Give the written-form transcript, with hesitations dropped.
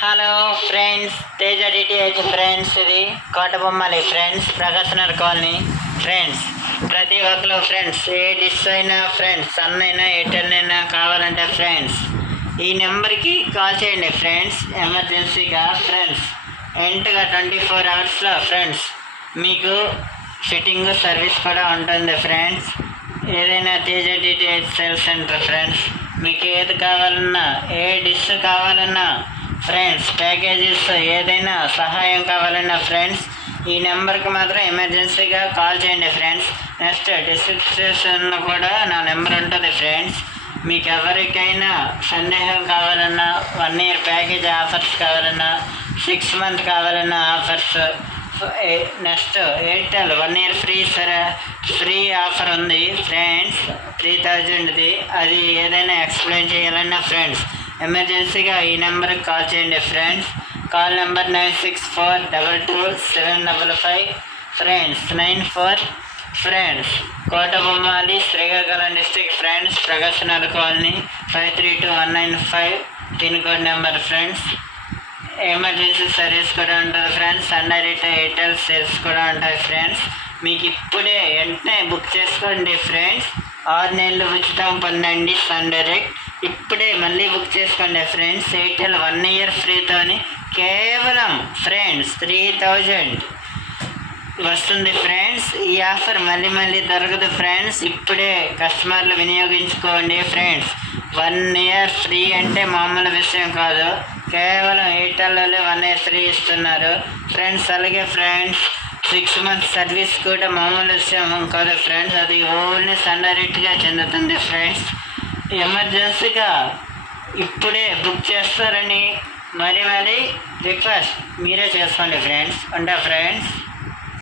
Hello friends, Teja DTH friends. ఇది Kotabommali friends, Prakashnagar colony friends. ప్రతి ఒక్కరు ఫ్రెండ్స్ ఏ డిష్ అయినా ఫ్రెండ్స్, అన్నైనా ఎయిర్టెల్ అయినా కావాలంటే ఫ్రెండ్స్ ఈ నెంబర్కి కాల్ చేయండి ఫ్రెండ్స్. ఎమర్జెన్సీగా ఫ్రెండ్స్ ఎంట్గా 24 అవర్స్లో ఫ్రెండ్స్ మీకు ఫిట్టింగ్ సర్వీస్ కూడా ఉంటుంది ఫ్రెండ్స్. ఏదైనా Teja DTH sale centre friends. మీకు ఏది కావాలన్నా, ఏ డిష్ కావాలన్నా ఫ్రెండ్స్, ప్యాకేజెస్ ఏదైనా సహాయం కావాలన్నా ఫ్రెండ్స్ ఈ నెంబర్కి మాత్రం ఎమర్జెన్సీగా కాల్ చేయండి ఫ్రెండ్స్. నెక్స్ట్ డిస్క్రిప్షన్లో కూడా నా నెంబర్ ఉంటుంది ఫ్రెండ్స్. మీకు ఎవరికైనా సందేహం కావాలన్నా, 1 year ప్యాకేజ్ ఆఫర్స్ కావాలన్నా, 6 month కావాలన్నా offers, next Airtel 1 year free offer ఉంది ఫ్రెండ్స్, 3000ది. అది ఏదైనా ఎక్స్ప్లెయిన్ చేయాలన్నా ఫ్రెండ్స్ ఎమర్జెన్సీగా ఈ నెంబర్కి కాల్ చేయండి friends. Call number 96422755 friends, 94 friends. Kotabommali, Srikakulam district friends, Prakashnagar colony, 532195 pin code number friends. Emergency service కూడా ఉంటుంది friends. Sun Direct Airtel sales కూడా ఉంటాయి ఫ్రెండ్స్. మీకు ఇప్పుడే వెంటనే బుక్ చేసుకోండి ఫ్రెండ్స్. 6 నెలలు ఉచితం పొందండి సన్ డైరెక్ట్. ఇప్పుడే మళ్ళీ బుక్ చేసుకోండి ఫ్రెండ్స్. ఎయిర్టెల్ 1 year ఫ్రీతోని కేవలం ఫ్రెండ్స్ 3000 వస్తుంది ఫ్రెండ్స్. ఈ ఆఫర్ మళ్ళీ దొరకదు ఫ్రెండ్స్. ఇప్పుడే కస్టమర్లు వినియోగించుకోండి ఫ్రెండ్స్. 1 year ఫ్రీ అంటే మామూలు విషయం కాదు. కేవలం ఎయిర్టెల్లో 1 year ఫ్రీ ఇస్తున్నారు ఫ్రెండ్స్. అలాగే ఫ్రెండ్స్ 6 months సర్వీస్ కూడా మామూలు విషయం కాదు ఫ్రెండ్స్. అది ఓన్లీ సన్ డైరెక్ట్గా చెందుతుంది ఫ్రెండ్స్. ఎమర్జెన్సీగా ఇప్పుడే బుక్ చేస్తారని మరీ రిక్వెస్ట్ మీరే చేసుకోండి ఫ్రెండ్స్. ఉంటా ఫ్రెండ్స్.